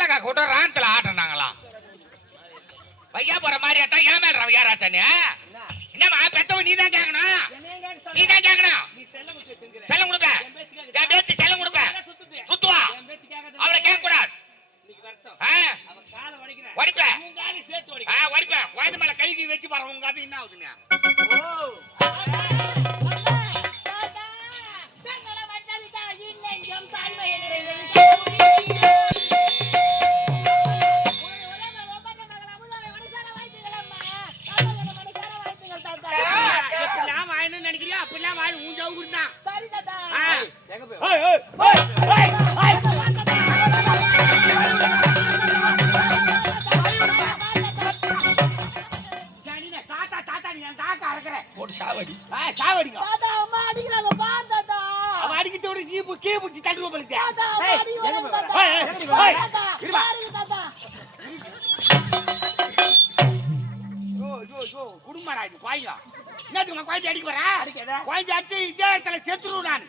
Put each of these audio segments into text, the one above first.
ஏலக்கா கூட ராத்துல ஆட்டினாங்களாம். பையா போற மாதிரி ஆட்டா ஏன் மேல யாராட்டானே? என்னமா பெத்தவ நீ தான் கேட்கணும், நீ தான் கேட்கணும். செல்லம் கொடுப்ப, என் பேச்சு செல்லம் கொடுப்ப, சுத்துவா அவளை கேட்க கூடாது. வடிப்பேன் வடிப்பேன் குழந்தை மேல கைக்கு வச்சு பாரு. உங்க அது என்ன ஆகுதுங்க? நினைக்கிறியா அப்படிலாம் வாழ மூஞ்சா ஊர்தான். சாவடி சாவடிங்க. அம்மா அடிக்கிறாங்க பாத்தாதா. அவ அடிக்கிறதோட நீ கீ புடிச்சு தள்ளுவ போலீங்க. தாத்தா அடி வரங்க தாத்தா. பாருங்க தாத்தா. யோ குடும்படா இது பாய்யா. என்னதுக்கு பாய்ச்சி அடிக்க வரா? பாய்ச்சி அடிச்சு இதே இடத்துல செத்துறேன் நான்.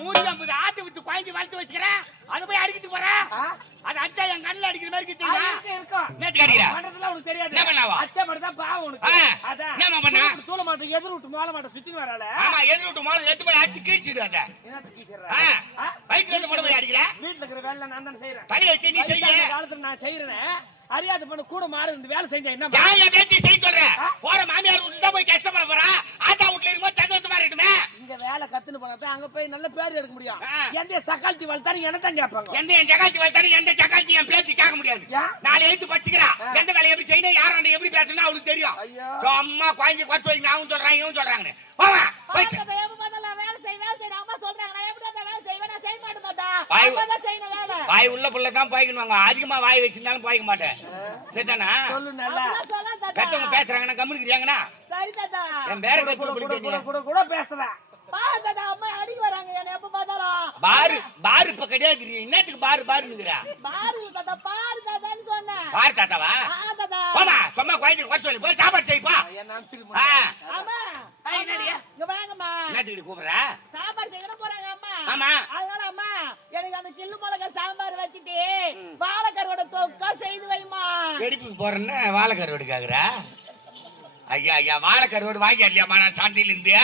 150 ஆத்து விட்டு பாய்ச்சி வளர்த்து வச்சுக்கிறேன். அத போய் அடிக்கிட்டு போறா. அது அச்சா என் கண்ணுல அடிக்கிற மாதிரி கிட்டீங்க. இருக்கும். நேத்து அடிக்கிறா. பண்றதெல்லாம் உனக்கு தெரியாது. என்ன பண்ணாவா? அச்சா படுதா பாவம் உனக்கு. அதான். என்ன பண்ணா? தூள மாட்ட எதிர விட்டு மால மாட்ட சுத்தி வரால. ஆமா எதிர விட்டு மால எடுத்து போய் அடிச்சு கீச்சிடு அத. என்னது கீச்சிறா? வயித்துல இருந்து போட போய் அடிக்கற. வீட்ல இருக்கிற வேலை நான் தான் செய்றேன். தலை வச்சு நீ செய்ய. இந்த காலத்துல நான் செய்றேனே. அறியாத பண்ண கூட மாறு இந்த வேலை செஞ்சா என்ன? யாய பேத்தி செய்ய சொல்ற? போற மாமியார் வீட்டுல தான் போய் கஷ்டப்பட போறா. ஆத்தா வீட்ல இருக்கும்போது சந்தோஷமா இருக்கட்டுமே. இங்க வேலை கத்துன்னு போனா அங்க போய் நல்ல பேர் எடுக்க முடியும். எந்த சகால்த்தி வளர்த்தானே என்ன தான் கேட்பாங்க. எந்த சகால்த்தி வளர்த்தானே எந்த சகால்த்தி என் பேத்தி கேட்க முடியாது. நாளை எழுத்து பச்சிக்கிறா. எந்த வேலை எப்படி செய்யணும் யாராண்ட எப்படி பேசணும் அவளுக்கு தெரியும். அம்மா குழந்தை கொத்து வைங்க அவங்க சொல்றாங்க இவங்க சொல்றாங்க. போமா போய் வேலை செய் அம்மா சொல்றாங்க. நான் எப்படி அந்த வேலை செய்வேன்? நான் செய்ய மாட்டேன் தாத்தா. அம்மா தான் செய்யணும் வேலை. வாய் உள்ள புள்ள தான் பாய்க்கணுவாங்க. அதிகமா வாய் வச்சிருந்தாலும் பாய்க்க மாட்டேன். சரிதானா? சொல்லு நல்லா. கட்டவங்க பேசுறாங்கன்னா கம்முனிக்குறியாங்கனா? சரி தாத்தா. என் பேர கூட பேசுறேன். பா தாத்தா அம்மா அடிக்கு வராங்க. என்ன எப்ப பார்த்தாலும் பாரு இப்ப கிடையாது. என்னத்துக்கு பாருங்கறா? பாரு தாத்தா பாரு தாத்தான்னு சொன்னேன். பாரு தாத்தாவா? தாத்தா. போமா சும்மா கோயிலுக்கு கொச்சு சொல்லி போய் சாப்பாடு செய்ப்பா. என்ன அம்மா அம்மா என்னடியா இங்க வாங்கம்மா. என்னத்துக்கு கூப்பிடுற? சாப்பாடு செய்யற போறாங்க அம்மா. ஆமா அதனால அம்மா எனக்கு அந்த கிள்ளு மிளகா சாம்பார் வச்சிட்டு வாழைக்கருவோட தொக்கா செய்து வைமா. வெடிப்புக்கு போறேன்னா வாழைக்கருவோடு கேக்குறா? ஐயா வாழைக்கருவோடு வாங்கி இல்லையாமா? நான் சந்தையில இருந்து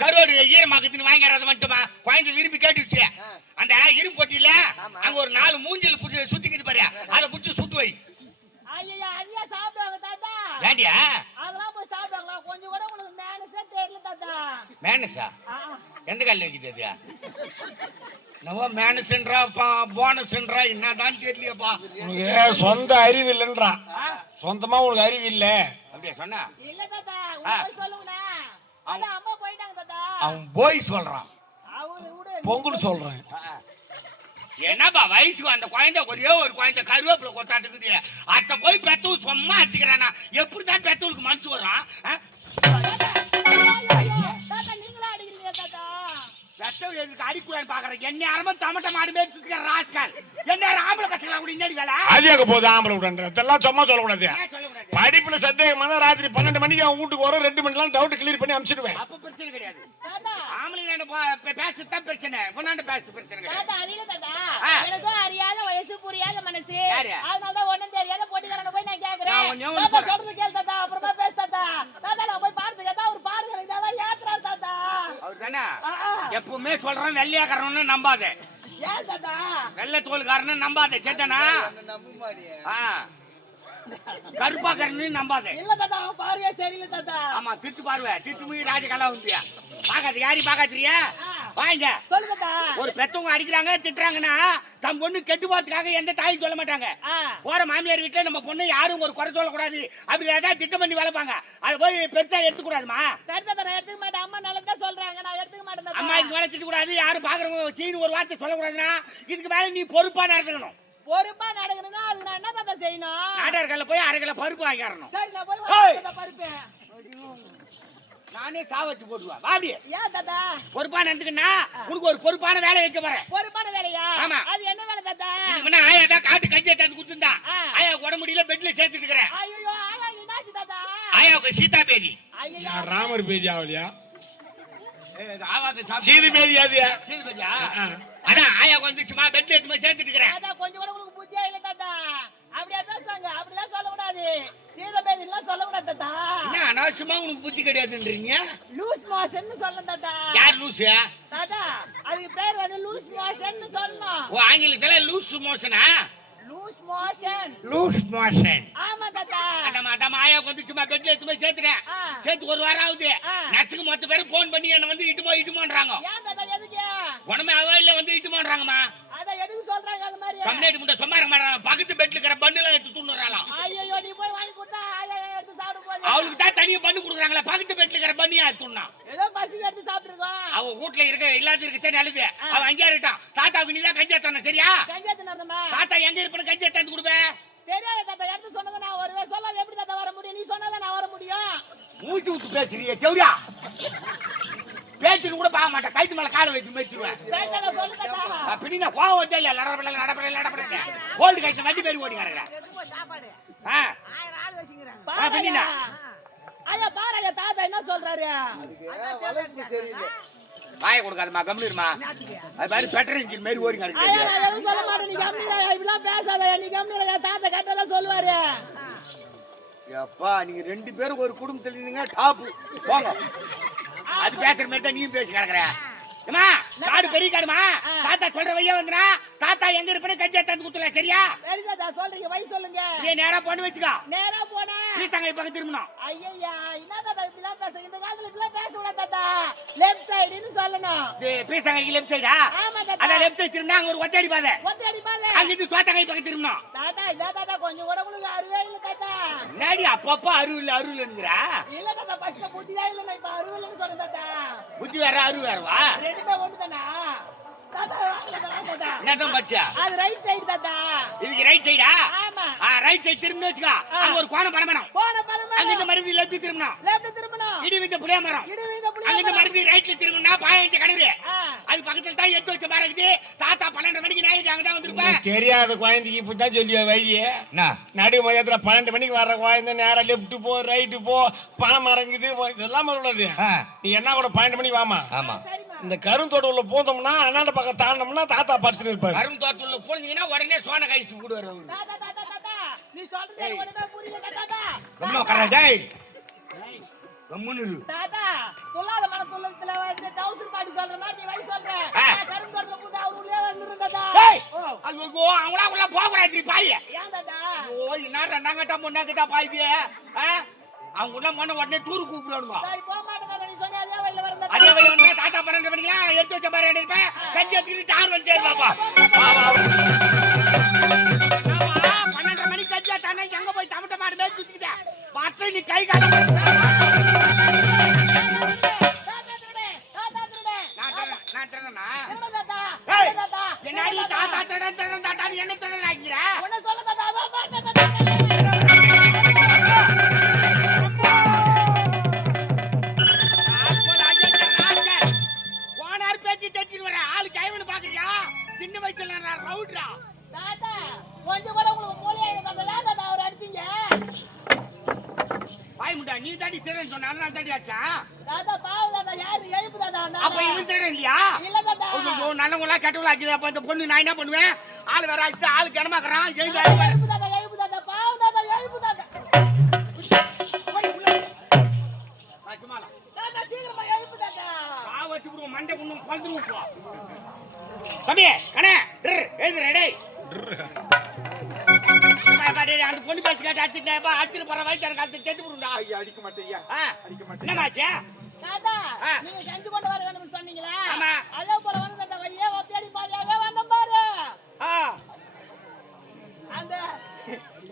கருவோடு ஈரமாக்குன்னு வாங்கிறத மட்டுமா குழந்தை விரும்பி கேட்டுச்சு. அந்த இரும்பு பொட்டியில அங்க ஒரு 4 மூஞ்சில் சுத்திக்கிட்டு பாரு. அதை புடிச்சு சுத்து வை. ஐயா அதையா சாப்பிடுவாங்க தாத்தா? வேண்டியா? அதெல்லாம் போய் சாப்பிடுவாங்களா? கொஞ்சம் கூட உங்களுக்கு மேனஸே தெரியல தாத்தா. மேனஸா? எந்த கல்ல வைக்குது அது? நம்ம மேனஸ்ன்றா போனஸ்ன்றா என்னதான் தெரியலையப்பா. உனக்கு சொந்த அறிவு இல்லன்றா. சொந்தமா உனக்கு அறிவு இல்ல அப்படியே சொன்னா? இல்ல தாத்தா போய் சொல்லுங்கண்ணா. அத அம்மா போயிட்டாங்க தாத்தா. அவன் போய் சொல்றான். பொங்கல் சொல்றேன். என்னப்பா வயசுக்கு அந்த குழந்தை ஒரே ஒரு குழந்தை கருவேப்பிலை கொத்தாட்டுக்குது. அத்த போய் பெத்தூ சும்மா அடிச்சுக்கிறானா? எப்படிதான் பெத்தூருக்கு மனசு வரும்? பெத்தவு எதுக்கு அடிக்கூடாது பாக்குறேன். என்ன அரம தமட்ட மாடு மேய்ச்சிருக்கிற ராஸ்கல். என்ன ஆம்பளை கசக்கலாம் கூட இன்னடி வேலை? அது எங்க போகுது ஆம்பளை விடன்ற? இதெல்லாம் சும்மா சொல்லக்கூடாது. படிப்புல சந்தேகமான ராத்திரி 12 மணிக்கு அவன் வீட்டுக்கு வரும். 2 மணிலாம் டவுட் கிளியர் பண்ணி அனுப்பிச்சிடுவேன். அப்ப பிரச்சனை கிடையாது. ஆம்பளை பேசத்தான் பிரச்சனை. பொண்ணாண்ட பேச பிரச்சனை கிடையாது. எனக்கு அறியாத வயசு புரியாத மனசு. அதனாலதான் ஒண்ணும் தெரியாத போட்டிக்காரன போய் நான் கேக்குறேன். சொல்றது கேள் தாத்தா. அப்புறமா பேச தாத்தா. தாத்தா நான் போய் பாடுறது கேட்டா ஒரு பாடுறது ஏத்துறா தாத்தா. அவர் தானே எப்பவுமே சொல்றேன் வெள்ளையாக்காரன்னு நம்பாதே. ஏன் தாத்தா? வெள்ளை தோல்காரன்னு நம்பாதே. சேத்தனா கருப்பாக்காரன்னு நம்பாதே. இல்ல தாத்தா அவன் பார்வையே சரியில்லை தாத்தா. ஆமா திட்டு பார்வை திட்டு மீறி ராஜகலா உண்டியா பாக்காது. யாரி பாக்காத்திரியா? வாங்க சொல்லு தாத்தா. ஒரு பெத்தவங்க அடிக்கிறாங்க திட்டுறாங்கன்னா தம் பொண்ணு கெட்டு போறதுக்காக எந்த தாயும் சொல்ல மாட்டாங்க. போற மாமியார் வீட்டுல நம்ம பொண்ணு யாரும் ஒரு குறை சொல்லக்கூடாது. அப்படி ஏதாவது திட்டம் பண்ணி வளர்ப்பாங்க. அதை போய் பெருசா எடுத்துக்கூடாதுமா. சரி தாத்தா நான் எடுத்துக்க மாட்டேன். அம்மா நல்லதா சொல்றாங்க நான் எடுத்துக்க மாட்டேன். அம்மா இதுக்கு மேல திட்டக்கூடாது. யாரும் பாக்குறவங்க சீனு ஒரு வார்த்தை சொல்லக்கூடாதுன்னா இதுக்கு மேல நீ பொறுப்பா நடந்துக்கணும். பொறுப்பா நடக்கணும்னா அது நான் என்ன தாத்தா செய்யணும்? நாடகங்கள்ல போய் 1/2 கிலோ பருப்பு வாங்கிடணும். சரி நான் போய் பருப்பு நானே சாவச்சு போடுவேன். வாடி. ஏன் தாத்தா? பொறுப்பா நடந்துக்கன்னா உனக்கு ஒரு பொறுப்பான வேலை வைக்க போறேன். பொறுப்பான வேலையா? ஆமா. அது என்ன வேலை தாத்தா? இவனா ஆயா தான் காட்டு கஞ்சியை தந்து குடுத்துண்டா. ஆயா உடம்பு முடியல பெட்ல சேர்த்துட்டு இருக்கறேன். ஐயோ ஆயா என்னாச்சு தாத்தா? ஆயாவுக்கு சீதா பேதி. ஐயோ ராமர் பேதி ஆவலியா? சீது பேதி ஆதியா? சீது பேதியா? அட ஆயா வந்துச்சுமா பெட்ல எடுத்து சேர்த்துட்டு இருக்கறேன். தாத்தா கொஞ்சம் கூட உங்களுக்கு புத்தி அனாவசியமா உனக்கு புத்தி கிடையாதுன்றீங்க. லூஸ் மோஷன் சொல்லணும் தாத்தா. யார் லூசு? தாத்தா அதுக்கு பேர் வந்து லூஸ் மோஷன் சொல்லணும். ஓ ஆங்கிலத்துல லூஸ் மோஷனா? Loose motion. Loose motion. ஆமா தாத்தா. அட மாயா வந்து சும்மா பெட்ல எடுத்து போய் சேர்த்துட்டேன். சேர்த்து ஒரு வாரம் ஆகுது. நர்ஸுக்கு மொத்த பேரும் போன் பண்ணி என்ன வந்து இட்டுமோன்றாங்க. ஏன் தாத்தா எதுக்கு? குணமே அவையில வந்து இட்டுமோன்றாங்கம்மா. அத எதுக்கு சொல்றாங்க அது மாதிரி? கம்ப்ளைண்ட் முட்ட சும்மார மாட்டாங்க. பக்கத்து பெட்ல இருக்கிற பண்டுல எடுத்து தூண்டுறாளாம். ஐயோ நீ போய் வாங்கி கொடுத்தா எடுத்து சாப்பிடு போய். அவளுக்கு தான் தனியா பண்ணு குடுக்குறாங்களே. பக்கத்து பெட்ல இருக்கிற பண்ணியா தூண்டா. ஏதோ பசிக்கு எடுத்து சாப்பிட்டுருக்கோம். அவ வீட்ல இருக்க இல்லாத இருக்கே நல்லது. அவ அங்கே இருக்கட்டும். தாத்தாவுக்கு நீ தான் கஞ்சி ஏத்தணும் சரியா? கஞ்சி ஏத்தணுமா? தாத்தா எங்க இருப்பன கஞ்சி ஏத்தாந்து கொடுப்பே. தெரியாத தாத்தா எடுத்து சொன்னத நான் வருவேன். சொல்லாத எப்படி தாத்தா வர முடியும்? நீ சொன்னத நான் வர முடியும். மூச்சு விட்டு பேசுறியே கேவடியா. பேச்சிட்டு கூட பார்க்க மாட்டேன். கைத்து மேல காலை வச்சு மேய்ச்சிடுவேன். சரி நான் சொல்ல தாத்தா. பின்ன கோவம் வந்தே இல்ல. நடப்பட கோல்டு கைத்து வண்டி பேர் ஓடி கிடக்குற. சாப்பாடு ஆ 1000 ஆள் வச்சிங்கறாங்க. பின்ன ஐயா பாருங்க தாத்தா என்ன சொல்றாரு? வாயை கொடுக்காதம்மா கம்மிருமா. அது மாதிரி பெட்ரோல் இன்ஜின் மாதிரி ஓடி கிடக்குது. ஐயா நான் எதுவும் சொல்ல மாட்டேன். நீ கம்மிரா இப்படிலாம் பேசாத. நீ கம்மிரா தாத்தா கரெக்டா சொல்லுவாரு. அப்பா நீங்க ரெண்டு பேரும் ஒரு குடும்பத்துல இருந்தீங்க டாப் போங்க. அது பேசுற மாதிரி தான் நீயும் பேசி கிடக்குற. ஏமா காடு பெரிய காடுமா. தாத்தா சொல்ற வையா வந்துனா தாத்தா எங்க இருப்பனே கஞ்சி தந்து குடுத்துல சரியா? சரி தாத்தா சொல்றீங்க வை சொல்லுங்க. நீ நேரா போன்னு வெச்சுக்க. நேரா போனா பீசங்க பக்கம் திரும்பணும். ஐயா என்ன தாத்தா இப்படிலாம் பேசுறீங்க? இந்த காலத்துல இப்படிலாம் பேச கூடாது தாத்தா. லெஃப்ட் சைடுன்னு சொல்லணும். பீசங்க லெஃப்ட் சைடா? ஆமா தாத்தா. அத லெஃப்ட் சைடு திரும்பினா அங்க ஒரு ஒத்தடி பாதை. ஒத்தடி பாதை. அங்க இருந்து சோத்தங்கை பக்கம் திரும்பணும். தாத்தா இதா தாத்தா கொஞ்சம் கூட உங்களுக்கு அறிவே இல்ல தாத்தா. என்னடி அப்பப்ப அருவில்ங்கற? இல்ல தாத்தா பஸ்ல புத்தியா இல்ல நான் இப்ப அறிவில்னு சொல்றேன் தாத்தா. புத்தி வேற அருவி வேறவா? ரெண்டுமே ஒண்ணு தானா? தாத்தா தாத்தா என்னதான் பச்சா? அது ரைட் சைடு தாத்தா. இதுக்கு ரைட் சைடா? ஆமா. ரைட் சைடு திரும்பி வெச்சுக்க. அங்க ஒரு கோண பணமரம். போன பணமரம். அங்க இருந்து மறுபடியும் லெஃப்ட் திரும்பணும். லெஃப்ட் திரும்பணும். இடி விந்த புளிய மரம். இடி விந்த புளிய அங்க இருந்து மறுபடியும் ரைட்ல திரும்பினா பாயஞ்ச கிணறு. ஆ அது பக்கத்துல தான் எடுத்து வச்ச மாதிரி இருக்குது. தாத்தா 12 மணிக்கு நாளைக்கு அங்க தான் வந்திருப்பேன். தெரியாத குழந்தைக்கு இப்படிதான் சொல்லிய வழியே. நடு மதியத்துல 12 மணிக்கு வர்ற குழந்தை நேரா லெப்ட் போ ரைட்டு போ பணம் மறங்குது இதெல்லாம் மறுபடியாது. நீ என்ன கூட 12 மணிக்கு வாமா. ஆமா. இந்த கருந்தோட்டம் உள்ள போந்தோம்னா அண்ணாண்ட பக்கம் தாண்டோம்னா தாத்தா படுத்துட்டு இருப்பாரு. கருந்தோட்டத்துல போனீங்கன்னா உடனே சோன கைஸ்ட் போடுவாரு அவரு. தாத்தா தாத்தா தாத்தா நீ சொல்றது ஒண்ணுமே புரியல தாத்தா. கம்மா கரடா டேய். கம்முனிரு. தாத்தா தொல்லாத மன தொல்லத்துல வந்து டவுசர் பாடி சொல்ற மாதிரி நீ வை சொல்ற. கருந்தோட்டத்துல புது அவரு உள்ளே வந்துரு தாத்தா. டேய் ஐயோ அவங்களா உள்ள போக கூடாது பாய். ஏன் தாத்தா? ஓ என்ன ரெண்டாங்கட்ட முன்னாங்கட்ட பாய்து. அவங்க உள்ள போன உடனே டூர் கூப்பிடுவாங்க. சரி போக மாட்டேன் தாத்தா நீ சொன்ன அதே வழியில வரேன் தாத்தா. அதே வழியில வந்து தாத்தா 12 மணிக்கு எடுத்து வச்ச மாதிரி இருப்பேன். கஞ்சி எடுத்துட்டு டார் வந்து சேருவாப்பா. வா வா. 12 மணிக்கு கஞ்சி தானே எங்க போய் டமட்ட மாடு மேல சுத்திக்கிட்ட. பாத்து நீ கை கால நான் தரேனா? என்னடி தாத்தா தரேன் தாத்தா நீ என்ன தரேன் ஆகிற? உன்ன சொல்ல தாத்தா அத பாத்து தாத்தா. சின்ன வயசுல நான் ரவுட்ரா. தாத்தா கொஞ்சம் கூட உங்களுக்கு மூளையா தாத்தா தாத்தா அவர் அடிச்சீங்க. பாய் முண்டா நீ தாடி தேறேன்னு சொன்ன அதனால தாடி ஆச்சா? தாத்தா பாவ தாத்தா யாரு எழுப்பு தாத்தா நான். அப்ப இவன் தேறேன் இல்லையா? இல்ல தாத்தா. ஓ நல்லவங்களா கெட்டவங்களா ஆக்கிது. அப்ப இந்த பொண்ணு நான் என்ன பண்ணுவேன்? ஆளு வேற ஆச்சு ஆளு கனமாக்குறான். எழுப்பு தாத்தா பாவ தாத்தா எழுப்பு தாத்தா. சும்மாடா. தாத்தா சீக்கிரமா எழுப்பு தாத்தா. வச்சு விடுவோம் மண்டை கொண்டு பழுந்துருவோம் போ. தம்பி கண்ணே எழுதுற டேய். அந்த பொண்ணு பேசி காட்டி அடிச்சுட்டேப்பா. அடிச்சுட்டு போற வயசு எனக்கு அடுத்து செத்து விடுண்டா. ஐயா அடிக்க மாட்டேயா? அடிக்க மாட்டேன். என்னமாச்சு? தாத்தா நீங்க செஞ்சு கொண்டு வர வேணும்னு சொன்னீங்களா? ஆமா. அதே போல வந்து தாத்தா வழியே ஒத்தடி பாதியாவே வந்தோம் பாரு. அந்த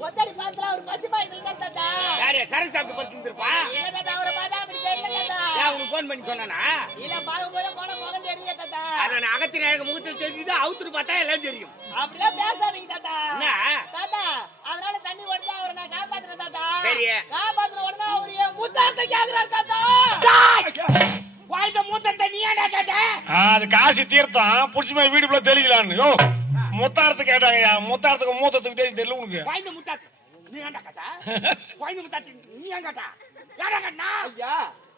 ஒத்தடி பாத்துல ஒரு பசிபாய் இல்ல தாத்தா. யாரு சரக்கு சாப்பிட்டு பறிச்சுருப்பா? இல்ல தாத்தா அவரை பார்த்தா அப்படி தெரியல தாத்தா. ஏன் உனக்கு ஃபோன் பண்ணி சொன்னானா? இல்ல பாக்கும்போது போன முகம் தெரியல தாத்தா. அத அகத்தின் அழகு முகத்தில் தெரிஞ்சது அவுத்துட்டு பார்த்தா எல்லாம் தெரியும். அப்படியே பேசாதீங்க தாத்தா. என்ன? தாத்தா அதனால தண்ணி ஓடுதா அவரை நான் காப்பாத்துறேன் தாத்தா. சரி. காப்பாத்துற உடனே அவரு என் முத்தாத்த கேக்குறாரு தாத்தா. வாய்ந்த மூத்தத்தை நீ ஏன்டா கேட்ட? அது காசி தீர்த்தம் புடிச்சு போய் வீடுக்குள்ள தெளிக்கலான்னு. யோ முத்தாரத்து கேட்டாங்கய்யா. முத்தாரத்துக்கு மூத்தத்துக்கு தெரியல உனக்கு. வாய்ந்த முத்தாத்து நீ ஏன்டா கேட்ட? வாய்ந்த முத்தாத்து நீ ஏன் கேட்ட? யாரா கேட்டா? ஐயா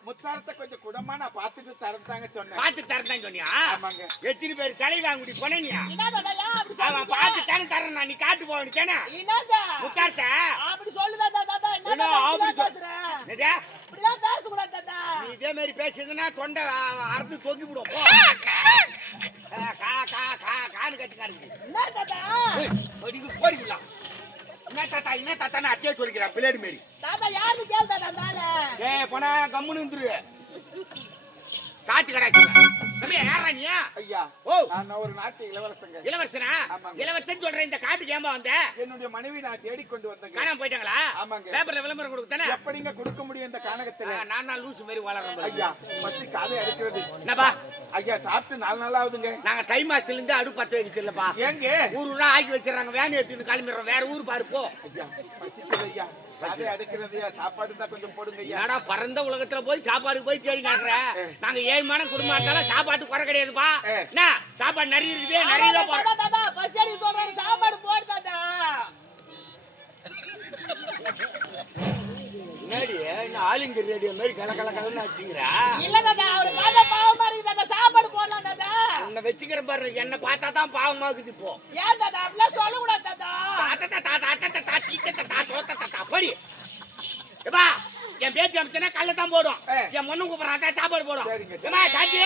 முத்தாரத்தை கொஞ்சம் குடமா நான் பார்த்துட்டு தரந்தாங்க சொன்னேன். பார்த்து தரதான் சொன்னியா? ஆமாங்க. எத்தனை பேர் தலை வாங்கி போனியா? என்ன தாத்தா ஏன் அப்படி அவன் சொல்றீங்க? பார்த்து தானே தரேன். நீ காட்டு போவனுக்கேனா? என்னடா முத்தாரத்தை அப்படி சொல்லு தாத்தா. தாத்தா என்ன என்ன தாத்தா அப்படி இப்படி பேசுற? என்னடா? அப்படிலாம் பேசக்கூடாது தாத்தா. நீ இதே மாதிரி பேசுதுன்னா தொண்டை அறுத்து தொங்கி விடும் போ. கா கா கா கான்னு கட்டிக்காரு என்ன தாத்தா? போறீங்களா? என்ன தாத்தா நான் அத்தையே சொல்லிக்கிறேன் பிளேடு மாரி. தாத்தா யாருன்னு கேளு தாத்தா அந்த ஆளு. ஏய் போனா கம்முன்னு இருந்துரு. சாத்தி கடாச்சு தம்பி யாரா நீ? ஐயா ஓ நான் ஒரு நாட்டு இளவரசங்க. இளவரசனா? ஆமாங்க. இளவரசன் சொல்றேன். இந்த காட்டுக்கு ஏம்பா வந்த? என்னுடைய மனைவி நான் தேடிக்கொண்டு வந்தேங்க. காணாம போயிட்டாங்களா? ஆமாங்க. பேப்பர்ல விளம்பரம் கொடுத்தானே? எப்படிங்க கொடுக்க முடியும் இந்த கானகத்துல? நான் தான் லூசு மாதிரி வளர்றேன். ஐயா பசி காதை அடிக்கிறது. என்னப்பா? ஐயா சாப்பிட்டு 4 நாள் ஆகுதுங்க. நாங்க தை மாசத்துல இருந்து அடுப்பு பத்த வைக்க தெரியலப்பா. ஏங்க ஊருனா ஆக்கி வச்சிடறாங்க. வேன் எடுத்துன்னு கிளம்பிடுறோம். வேற ஊர் பாரு போ. ஐயா பசிக்குது ஐயா. காதை அடிக்கிறது ஐயா. சாப்பாடு தான் கொஞ்சம் போடுங்க ஐயா. என்னடா பறந்த உலகத்துல போய் சாப்பாடு போய் தேடி காட்டுற? நாங்க ஏழ்மான குடும்பம் இருந்தாலும் சாப்பாட்டு குறை கிடையாதுப்பா. என்ன சாப்பாடு நிறைய இருக்குது. நிறைய தான் போறோம். தாத்தா, தாத்தா, பசி அடிக்க சொல்றாரு, சாப்பாடு போடு தாத்தா. என்னடி என்ன ஆலிங்க ரேடியோ மாதிரி கல கல கலன்னு வச்சுக்கிறா? இல்ல தாத்தா, அவரு பார்த்தா பாவமா இருக்கு தாத்தா, சாப்பாடு போடலாம் தாத்தா. உன்னை வச்சுக்கிற பாரு. என்ன பார்த்தா தான் பாவமா இருக்குது இப்போ. ஏன் தாத்தா அப்படிலாம் சொல்லக்கூடாது தாத்தா. போடி என் பேத்தி அமைச்சனா கல்ல தான் போடும். என் பொண்ணு கூப்பிடறான் சாப்பாடு போடும். சரிங்க, சாந்தி